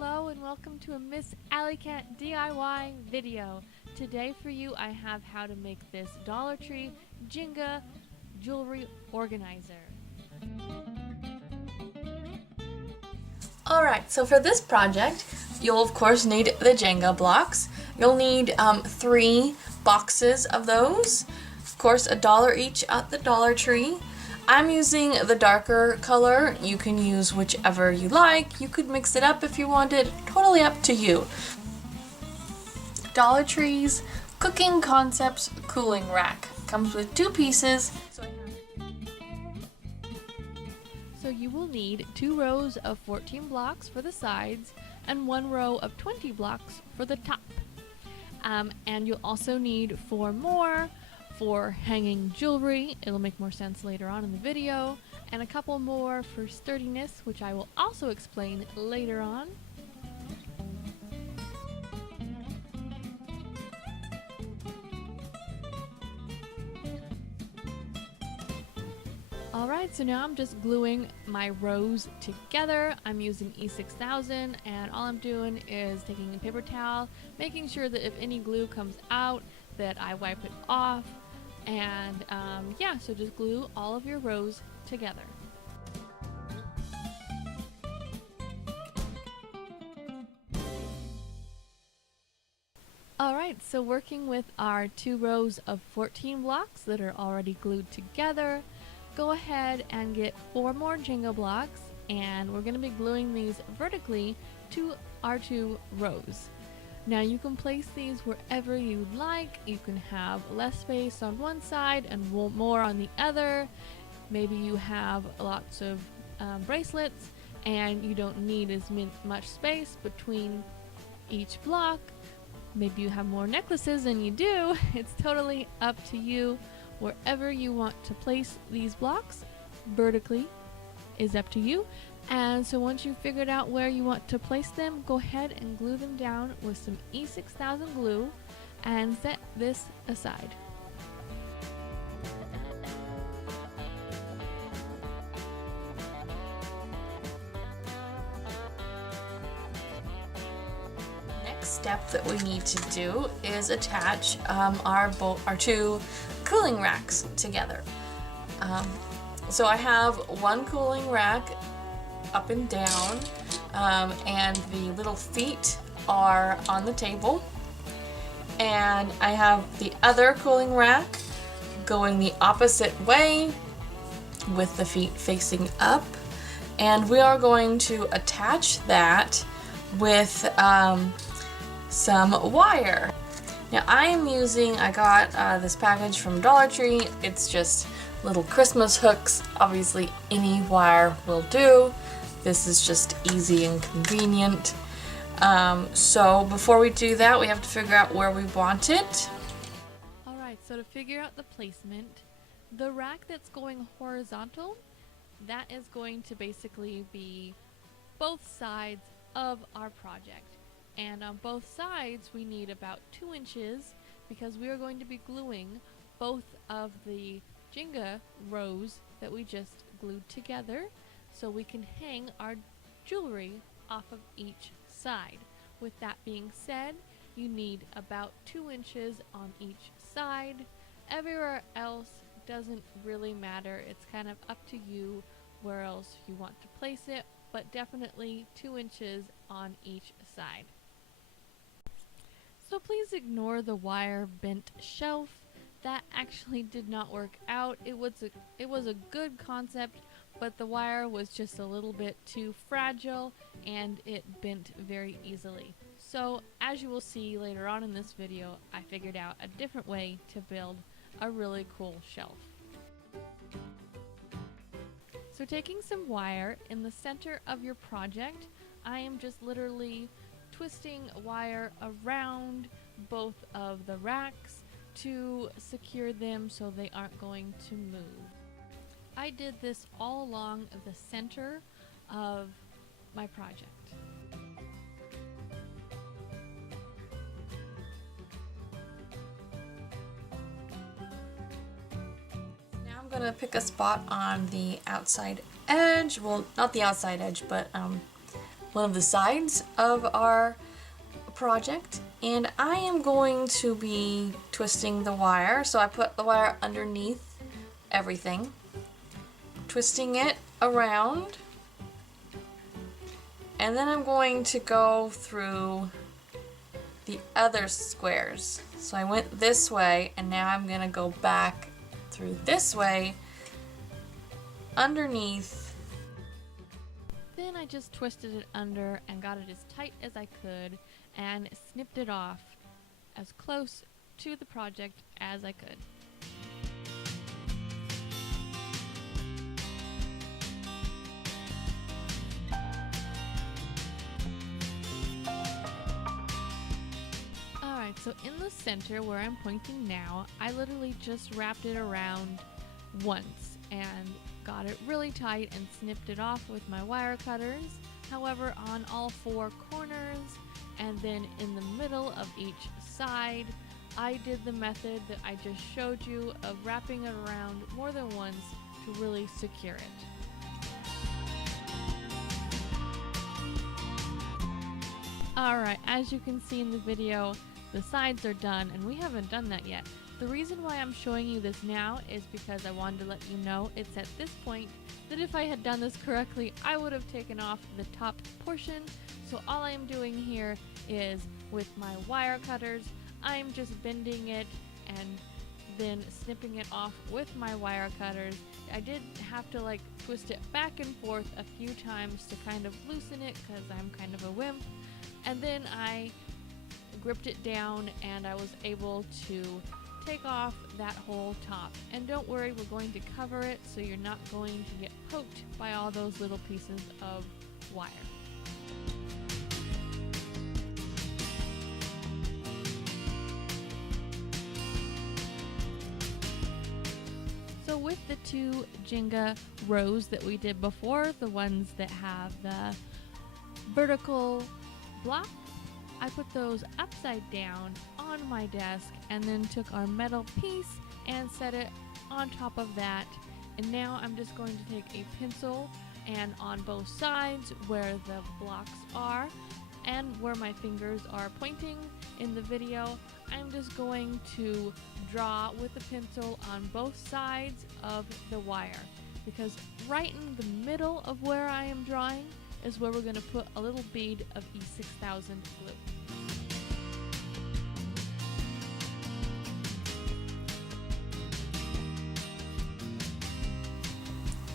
Hello and welcome to a Miss Alley Cat DIY video. Today for you I have how to make this Dollar Tree Jenga jewelry organizer. Alright, so for this project you'll of course need the Jenga blocks. You'll need 3 boxes of those. Of course $1 each at the Dollar Tree. I'm using the darker color. You can use whichever you like. You could mix it up if you wanted. Totally up to you. Dollar Tree's Cooking Concepts Cooling Rack. Comes with 2 pieces. So you will need 2 rows of 14 blocks for the sides and 1 row of 20 blocks for the top. And you'll also need 4 more for hanging jewelry. It'll make more sense later on in the video, and a couple more for sturdiness, which I will also explain later on. Alright, so now I'm just gluing my rows together. I'm using E6000 and all I'm doing is taking a paper towel, making sure that if any glue comes out that I wipe it off. And yeah, so just glue all of your rows together. Alright, so working with our 2 rows of 14 blocks that are already glued together, go ahead and get 4 more Jenga blocks, and we're going to be gluing these vertically to our 2 rows. Now you can place these wherever you'd like. You can have less space on one side and more on the other. Maybe you have lots of bracelets and you don't need as much space between each block. Maybe you have more necklaces than you do. It's totally up to you. Wherever you want to place these blocks vertically is up to you. And so once you've figured out where you want to place them, go ahead and glue them down with some E6000 glue and set this aside. Next step that we need to do is attach our 2 cooling racks together. So I have 1 cooling rack up and down, and the little feet are on the table, and I have the other cooling rack going the opposite way with the feet facing up, and we are going to attach that with some wire. Now I got this package from Dollar Tree. It's just little Christmas hooks. Obviously any wire will do. This is just easy and convenient. So before we do that, we have to figure out where we want it. Alright, so to figure out the placement, the rack that's going horizontal, that is going to basically be both sides of our project. And on both sides we need about 2 inches because we are going to be gluing both of the Jenga rows that we just glued together, so we can hang our jewelry off of each side. With that being said, you need about 2 inches on each side. Everywhere else doesn't really matter. It's kind of up to you where else you want to place it, but definitely 2 inches on each side. So please ignore the wire bent shelf. That actually did not work out. It was a good concept, but the wire was just a little bit too fragile and it bent very easily. So as you will see later on in this video, I figured out a different way to build a really cool shelf. So taking some wire in the center of your project, I am just literally twisting wire around both of the racks to secure them so they aren't going to move. I did this all along the center of my project. Now I'm going to pick a spot on the outside edge. Well, not the outside edge, but one of the sides of our project, and I am going to be twisting the wire. So I put the wire underneath everything, twisting it around, and then I'm going to go through the other squares. So I went this way, and now I'm going to go back through this way underneath. Then I just twisted it under and got it as tight as I could and snipped it off as close to the project as I could. Alright, so in the center where I'm pointing now, I literally just wrapped it around once and got it really tight and snipped it off with my wire cutters. However, on all four corners and then in the middle of each side, I did the method that I just showed you of wrapping it around more than once to really secure it. Alright, as you can see in the video, the sides are done, and we haven't done that yet. The reason why I'm showing you this now is because I wanted to let you know it's at this point that if I had done this correctly, I would have taken off the top portion. So all I'm doing here is with my wire cutters, I'm just bending it and then snipping it off with my wire cutters. I did have to like twist it back and forth a few times to kind of loosen it because I'm kind of a wimp. And then I gripped it down and I was able to take off that whole top. And don't worry, we're going to cover it so you're not going to get poked by all those little pieces of wire. So with the two Jenga rows that we did before, the ones that have the vertical block, I put those upside down on my desk and then took our metal piece and set it on top of that. And now I'm just going to take a pencil and on both sides where the blocks are and where my fingers are pointing in the video, I'm just going to draw with the pencil on both sides of the wire, because right in the middle of where I am drawing is where we're going to put a little bead of E6000 glue.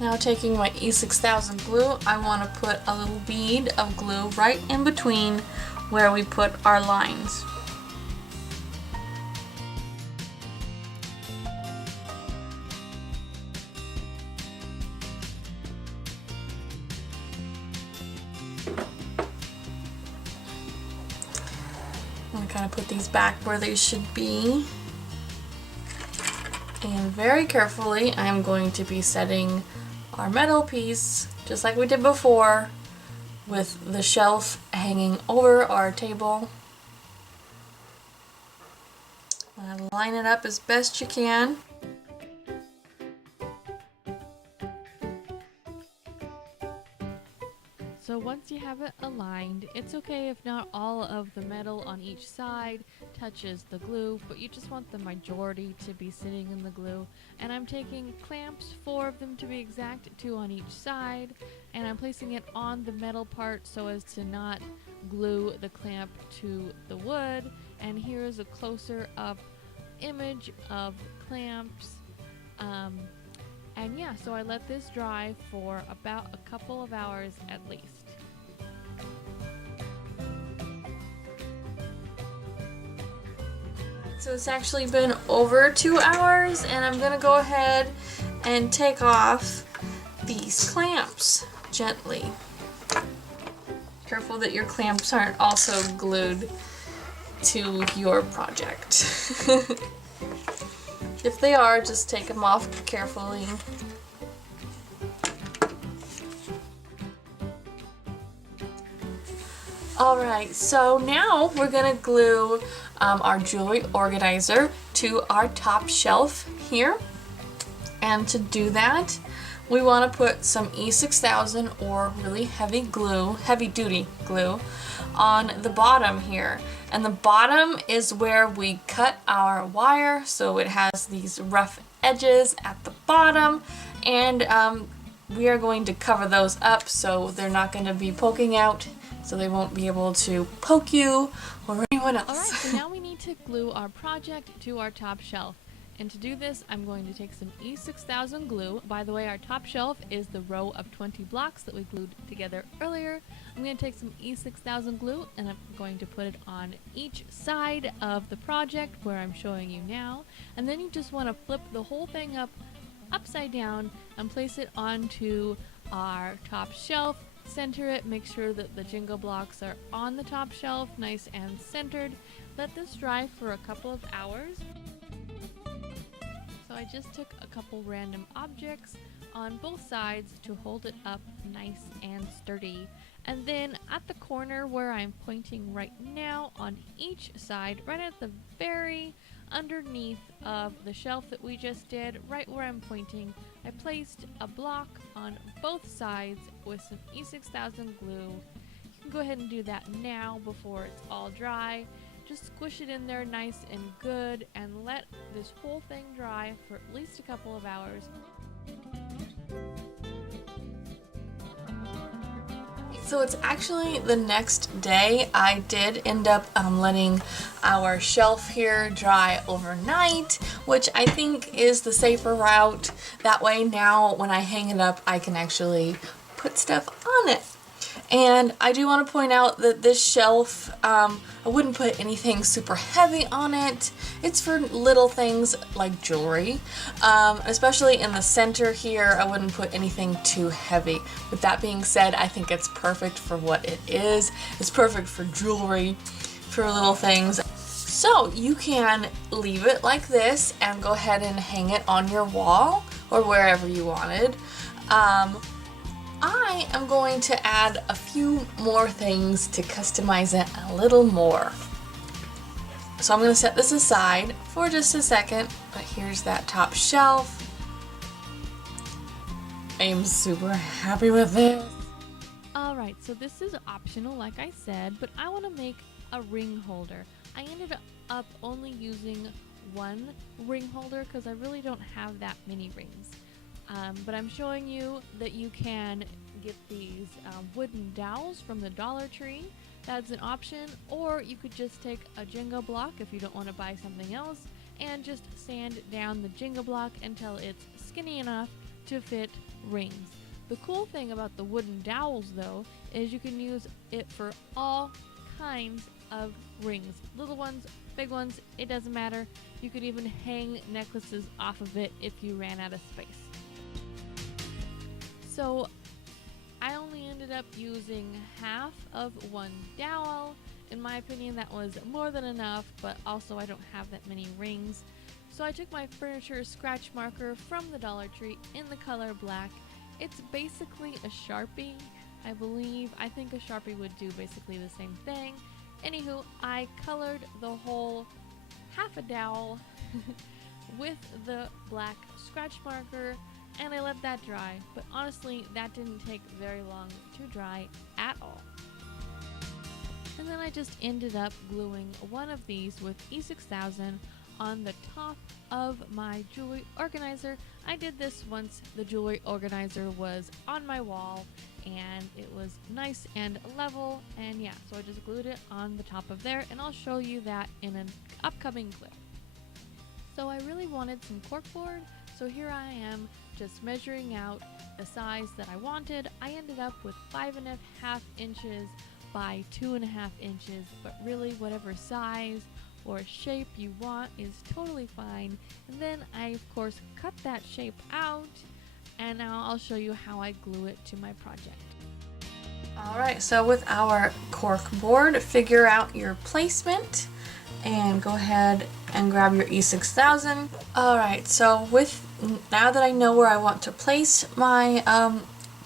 Now taking my E6000 glue, I want to put a little bead of glue right in between where we put our lines. I'm going to kind of put these back where they should be. And very carefully, I'm going to be setting our metal piece, just like we did before, with the shelf hanging over our table. Line it up as best you can. So once you have it aligned, it's okay if not all of the metal on each side touches the glue, but you just want the majority to be sitting in the glue. And I'm taking clamps, 4 of them to be exact, 2 on each side, and I'm placing it on the metal part so as to not glue the clamp to the wood. And here is a closer up image of clamps. And yeah, so I let this dry for about a couple of hours at least. So it's actually been over 2 hours, and I'm gonna go ahead and take off these clamps gently. Careful that your clamps aren't also glued to your project. If they are, just take them off carefully. Alright, so now we're going to glue our jewelry organizer to our top shelf here. And to do that, we want to put some E6000 or really heavy glue, heavy duty glue, on the bottom here. And the bottom is where we cut our wire, so it has these rough edges at the bottom, and we are going to cover those up so they're not going to be poking out, so they won't be able to poke you or anyone else. Alright, so now we need to glue our project to our top shelf. And to do this, I'm going to take some E6000 glue. By the way, our top shelf is the row of 20 blocks that we glued together earlier. I'm going to take some E6000 glue and I'm going to put it on each side of the project where I'm showing you now. And then you just want to flip the whole thing upside down and place it onto our top shelf. Center it, make sure that the Jenga blocks are on the top shelf, nice and centered. Let this dry for a couple of hours. So I just took a couple random objects on both sides to hold it up nice and sturdy. And then at the corner where I'm pointing right now, on each side, right at the very underneath of the shelf that we just did, right where I'm pointing, I placed a block on both sides with some E6000 glue. You can go ahead and do that now before it's all dry. Just squish it in there nice and good and let this whole thing dry for at least a couple of hours. So it's actually the next day. I did end up letting our shelf here dry overnight, which I think is the safer route. That way now when I hang it up, I can actually put stuff on it. And I do want to point out that this shelf, I wouldn't put anything super heavy on it. It's for little things like jewelry, especially in the center here. I wouldn't put anything too heavy. With that being said, I think it's perfect for what it is. It's perfect for jewelry, for little things. So you can leave it like this and go ahead and hang it on your wall or wherever you wanted. I am going to add a few more things to customize it a little more. So I'm going to set this aside for just a second, but here's that top shelf. I am super happy with this. Alright, so this is optional like I said, but I want to make a ring holder. I ended up only using one ring holder because I really don't have that many rings. But I'm showing you that you can get these wooden dowels from the Dollar Tree. That's an option, or you could just take a Jenga block if you don't want to buy something else and just sand down the Jenga block until it's skinny enough to fit rings. The cool thing about the wooden dowels though is you can use it for all kinds of rings. Little ones, big ones, it doesn't matter. You could even hang necklaces off of it if you ran out of space. So I only ended up using half of one dowel. In my opinion, that was more than enough, but also I don't have that many rings. So I took my furniture scratch marker from the Dollar Tree in the color black. It's basically a Sharpie, I believe. I think a Sharpie would do basically the same thing. Anywho, I colored the whole half a dowel with the black scratch marker, and I let that dry, but honestly that didn't take very long to dry at all. And then I just ended up gluing one of these with E6000 on the top of my jewelry organizer. I did this once the jewelry organizer was on my wall and it was nice and level, and yeah, so I just glued it on the top of there, and I'll show you that in an upcoming clip. So I really wanted some corkboard, so here I am just measuring out the size that I wanted. I ended up with 5.5 inches by 2.5 inches, but really whatever size or shape you want is totally fine. And then I of course cut that shape out, and now I'll show you how I glue it to my project. Alright, so with our cork board, figure out your placement and go ahead and grab your E6000. Alright, so now that I know where I want to place my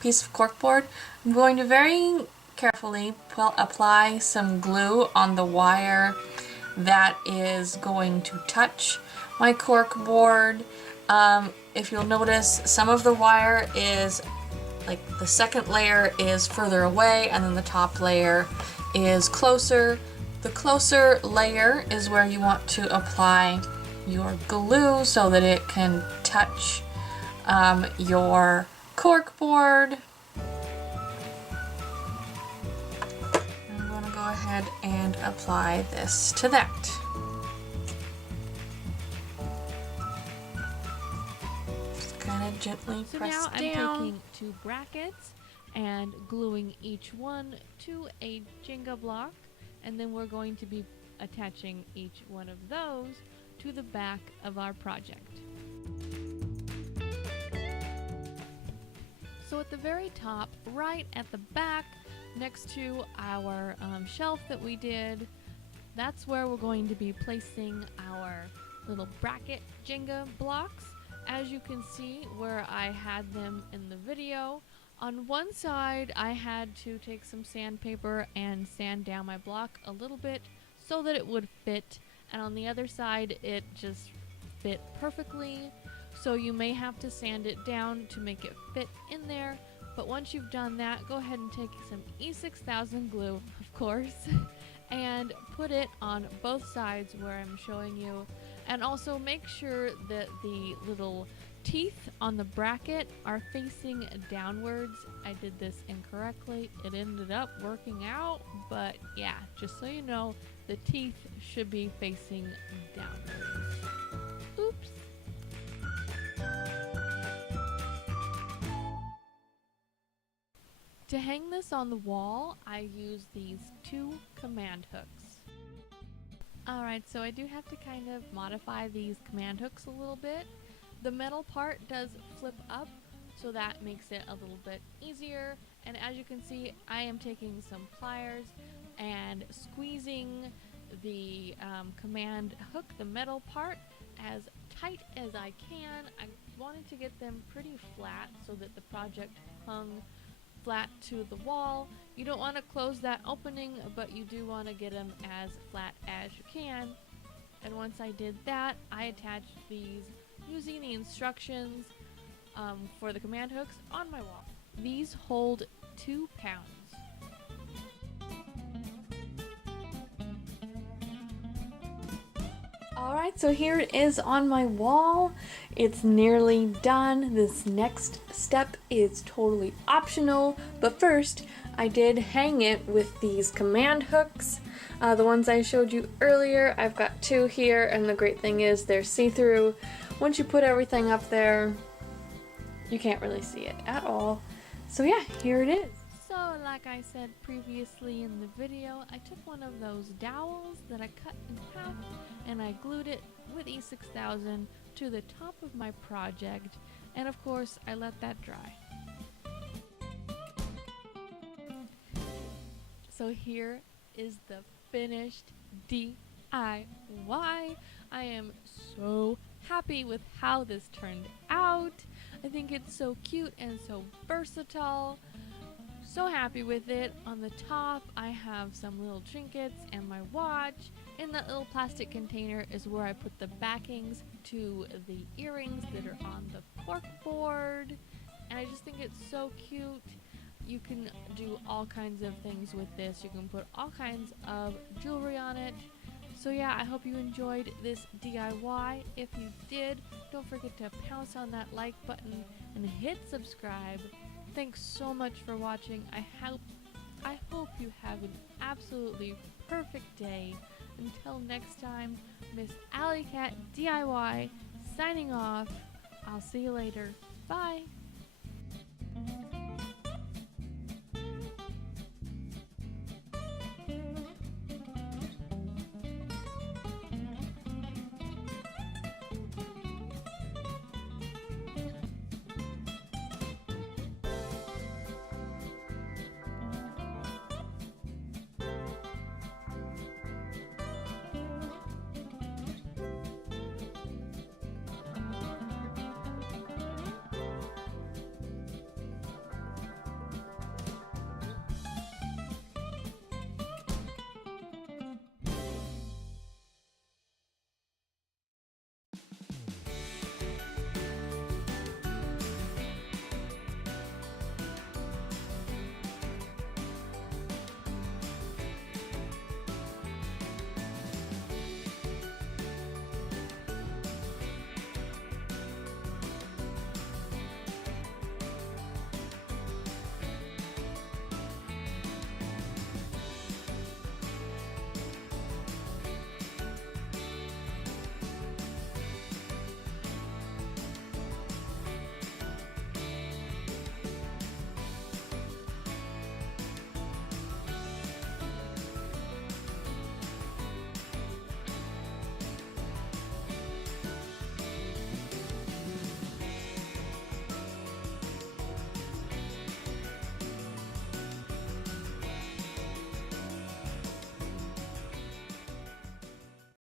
piece of cork board, I'm going to very carefully apply some glue on the wire that is going to touch my cork board. if you'll notice, some of the wire is like the second layer is further away and then the top layer is closer. The closer layer is where you want to apply your glue so that it can touch your cork board. I'm going to go ahead and apply this to that. Just kind of gently So press now down. I'm taking 2 brackets and gluing each one to a Jenga block, and then we're going to be attaching each one of those to the back of our project. So at the very top, right at the back, next to our shelf that we did, that's where we're going to be placing our little bracket Jenga blocks. As you can see where I had them in the video, on one side I had to take some sandpaper and sand down my block a little bit so that it would fit, and on the other side it just fit perfectly. So you may have to sand it down to make it fit in there, but once you've done that, go ahead and take some E6000 glue, of course, and put it on both sides where I'm showing you. And also make sure that the little teeth on the bracket are facing downwards. I did this incorrectly. It ended up working out, but yeah, just so you know, the teeth should be facing downwards. Oops. To hang this on the wall, I use these 2 command hooks. Alright, so I do have to kind of modify these command hooks a little bit. The metal part does flip up, so that makes it a little bit easier. And as you can see, I am taking some pliers and squeezing the command hook, the metal part, as tight as I can. I wanted to get them pretty flat so that the project hung flat to the wall. You don't want to close that opening, but you do want to get them as flat as you can. And once I did that, I attached these using the instructions for the command hooks on my wall. These hold 2 pounds. Alright, so here it is on my wall. It's nearly done. This next step is totally optional, but first I did hang it with these command hooks. The ones I showed you earlier, I've got 2 here, and the great thing is they're see-through. Once you put everything up there, you can't really see it at all. So yeah, here it is. So like I said previously in the video, I took one of those dowels that I cut in half and I glued it with E6000 to the top of my project, and of course I let that dry. So here is the finished DIY. I am so happy with how this turned out. I think it's so cute and so versatile. So happy with it. On the top I have some little trinkets and my watch. In that little plastic container is where I put the backings to the earrings that are on the cork board. And I just think it's so cute. You can do all kinds of things with this. You can put all kinds of jewelry on it. So yeah, I hope you enjoyed this DIY. If you did, don't forget to pounce on that like button and hit subscribe. Thanks so much for watching. I hope you have an absolutely perfect day. Until next time, Miss Alley Cat DIY signing off. I'll see you later. Bye.